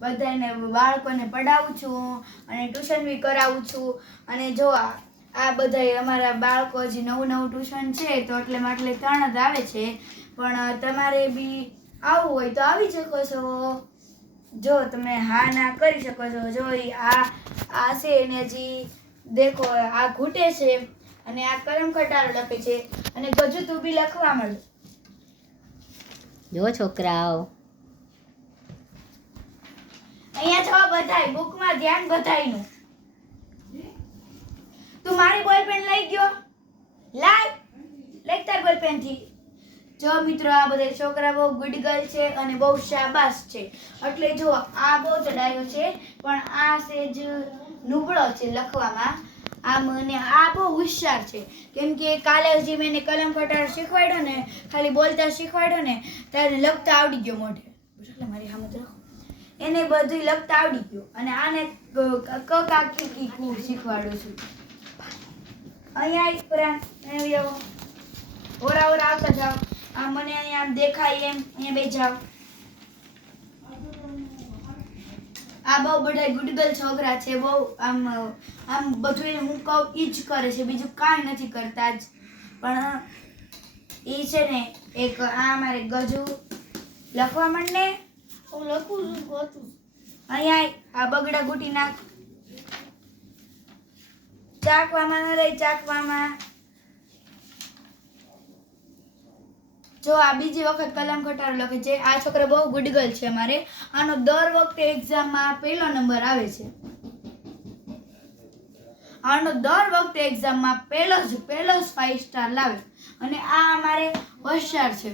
બધાને બાળકોને પઢાવું છું અને ટ્યુશન બી કરાવું છું. અને જો આ બધાય અમારા બાળકો હજી નવું ટ્યુશન છે તો એટલે 3 જ આવે છે. પણ તમારે બી આવવું હોય તો આવી શકો છો. જો તમે હા ના કરી શકો છો. જો આ છે એને હજી દેખો આ ઘૂંટે છે અને આ કલમ ખટારો લખે છે અને ગજુ તું બી લખવા માંડો. જો છોકરાઓ અહીંયા જો બધાય બુકમાં ધ્યાન બધાયનું. તું મારી બોલપેન લઈ ગયો? લાય લેતા બોલપેન થી. જો મિત્રો આ બધા છોકરા બહુ ગુડ ગર્લ છે અને બહુ શાબાશ છે. એટલે જો આ બહુ ચડાયો છે પણ આ સેજ નુબળો છે લખવામાં. મને આ બહુ હોશિયાર છે કેમ કે કાલે હજી મેં કલમ ખટારો શીખવાડ્યો ને, ખાલી બોલતા શીખવાડ્યો ને ત્યારે લખતા આવડી ગયો મોઢે. એટલે મારી સામે રાખો. એને બધું લખતા આવડી ગયું અને આને કકા કીકી કુ શીખવાડું છું. અહીંયા એક પ્રાણ આવ્યો. ઓરા આવતા જાવ. આ મને અહીંયા આમ દેખાય એમ અહીંયા બે જાવ. આ બહુ બધા ગુડ ગર્લ છોકરા છે. બહુ આમ બધું હું કહું ઈ જ કરે છે, બીજું કાંઈ નથી કરતા જ. પણ ઈ છે ને એક આ મારે ગજુ લખવા માંડને. હું લખું છું ગોતું. અહીંયા આ બગડા ગુટી નાખ. ચાકવામાં ન રહી ચાકવામાં. જો આ બીજી વખત કલમ ખટારો લખે છે. આ છોકરો બહુ ગુડ ગર્લ છે અમારે. આનો દર વખતે એક્ઝામમાં પહેલો નંબર આવે છે. આનો દર વખતે એક્ઝામમાં પહેલો જ 5 સ્ટાર લાવે. અને આ અમારે હોશિયાર છે,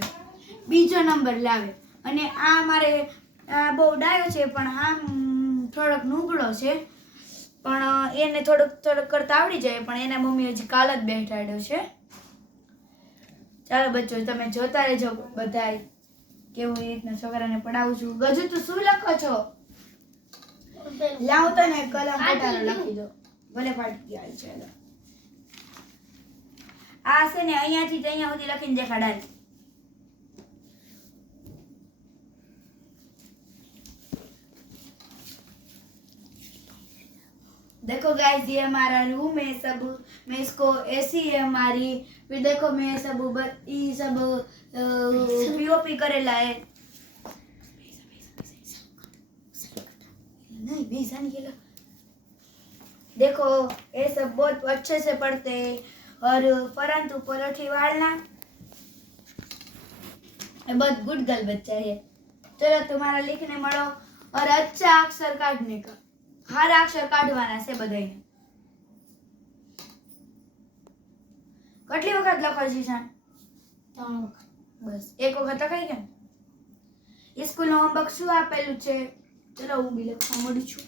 બીજો નંબર લાવે. અને આ અમારે બહુ ડાયો છે પણ આમ થોડોક નુબળો છે. પણ એને થોડુંક કરતા આવડી જાય. પણ એના મમ્મી હજી કાલ જ બેઠાડ્યો છે. ચાલો બચ્ચો તમે જોતા રહેજો બધાય કેવું એ રીતના છોકરાને પડાવું છું. ગજુ તું શું લખો છો? લાવ તને કલમ ખટારો લખી દો. ભલે ફાટી ગયા. ચાલો આ છે ને અહીંયાથી તો અહીંયા સુધી લખીને દેખાડાય. देखो गाइस ये हमारा रूम है सब. मैं इसको ऐसी है हमारी. फिर देखो मैं सब ये सब पीओपी करेला है. नहीं बेजा नहीं खेला. देखो ये सब बहुत अच्छे से पढ़ते हैं और परंतु परोठी वालना ये बहुत गुड गर्ल बच्चा है. चलो तुम्हारा लिखने मड़ो और अच्छा अक्षर काटने का. हारा अक्षर काढवाना છે બધાયને. કેટલી વખત લખો છે શાન? 3 વખત. બસ એક વખત લખાઈ ગયું. સ્કૂલનો હોમવર્ક શું આપેલું છે? ચલો હું બી લખવા મળું છું.